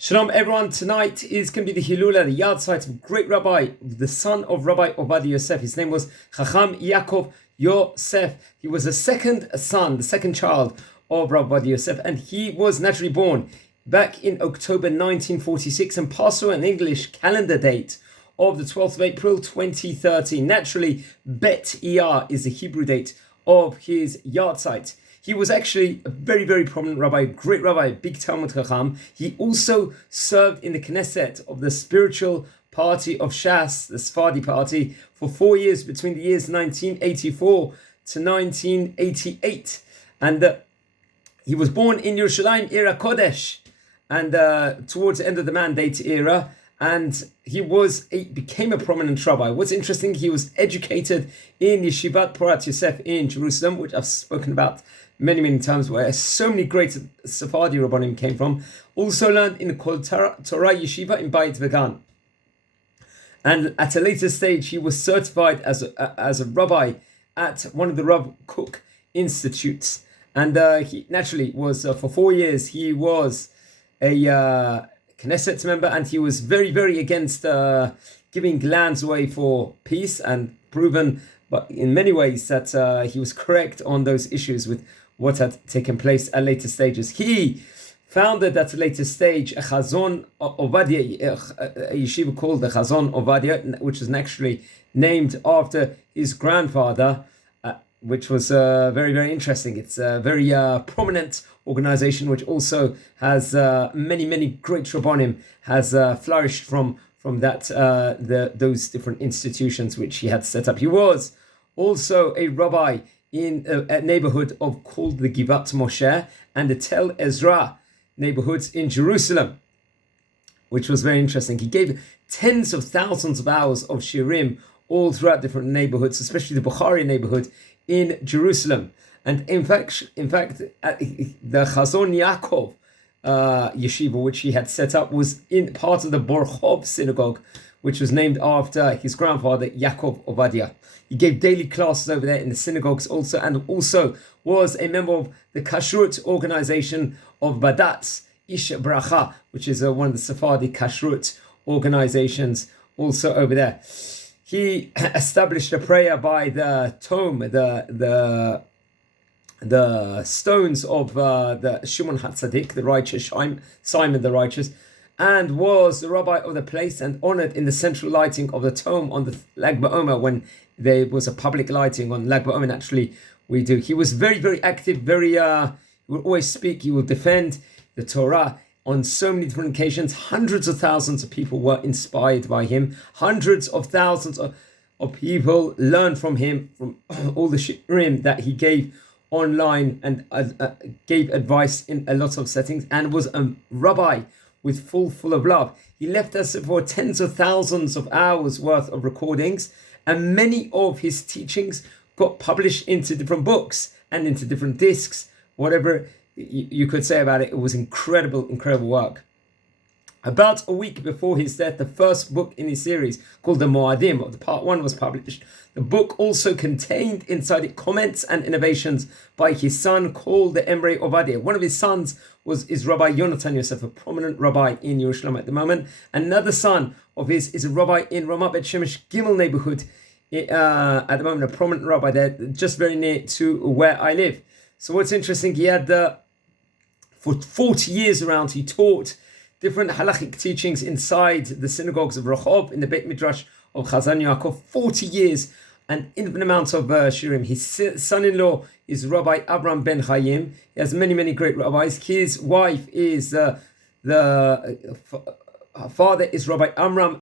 Shalom everyone, tonight is going to be the Hilula, the yard site of great rabbi, the son of Rabbi Yakov Yosef. His name was Hazon Yakov Yosef. He was the second son, the second child of Rabbi Yosef, and he was naturally born back in October 1946 and passed away an English calendar date of the 12th of April 2013. Naturally, Bet Iyar is the Hebrew date of his yard site. He was actually a very, very prominent rabbi, great rabbi, big Talmud Chacham. He also served in the Kenesset of the spiritual party of Shas, the Sephardi party, for 4 years between the years 1984 to 1988. And he was born in Yerushalayim, Ira Kodesh, and towards the end of the mandate era. And he became a prominent rabbi. What's interesting, he was educated in Yeshivat Porat Yosef in Jerusalem, which I've spoken about many, many times, where so many great Sephardi Rabbanim came from. Also learned in the Torah Yeshiva in Beit Vegan. And at a later stage, he was certified as a rabbi at one of the Rav Kook institutes. And he naturally was, for 4 years, he was a Kenesset member, and he was very, very against giving lands away for peace, and proven, but in many ways, that he was correct on those issues with what had taken place at later stages. He founded at a later stage a Hazon Ovadya, a yeshiva called the Hazon Ovadya, which is actually named after his grandfather, which was very, very interesting. It's a very prominent organization, which also has many, many great Rabbanim has flourished from that those different institutions which he had set up. He was also a rabbi in a neighborhood called the Givat Moshe and the Tel Ezra neighborhoods in Jerusalem, which was very interesting. He gave tens of thousands of hours of shiurim all throughout different neighborhoods, especially the Bukhari neighborhood in Jerusalem. And in fact, the Hazon Yakov Yeshiva, which he had set up, was in part of the Borchov synagogue, which was named after his grandfather, Yaakov Obadiah. He gave daily classes over there in the synagogues also, and also was a member of the Kashrut organization of Badatz Ish Bracha, which is one of the Sephardi Kashrut organizations also over there. He established a prayer by the tomb, the stones of the Shimon HaTzadik, the righteous, Simon the righteous, and was the rabbi of the place and honored in the central lighting of the tomb on the Lag BaOmer, when there was a public lighting on Lag BaOmer. Naturally, we do. He was very, very active, he will always speak, he will defend the Torah on so many different occasions. Hundreds of thousands of people were inspired by him. Hundreds of thousands of people learned from him, from all the shiurim that he gave online, and gave advice in a lot of settings, and was a rabbi with full of love. He left us for tens of thousands of hours worth of recordings, and many of his teachings got published into different books and into different discs. Whatever you could say about it, it was incredible work. About a week before his death, the first book in his series, called the Moadim, or the part 1, was published. The book also contained inside it comments and innovations by his son, called the Emre Ovadia. One of his sons is Rabbi Yonatan Yosef, a prominent rabbi in Yerushalayim at the moment. Another son of his is a rabbi in Ramat Bet Shemesh Gimel neighborhood at the moment, a prominent rabbi there, just very near to where I live. So what's interesting, he had for 40 years around, he taught different halachic teachings inside the synagogues of Rehov, in the Beit Midrash of Hazon Yakov, 40 years, and infinite amounts of shiurim. His son-in-law is Rabbi Avram Ben Chaim. He has many, many great rabbis. His wife is, her father is Rabbi Amram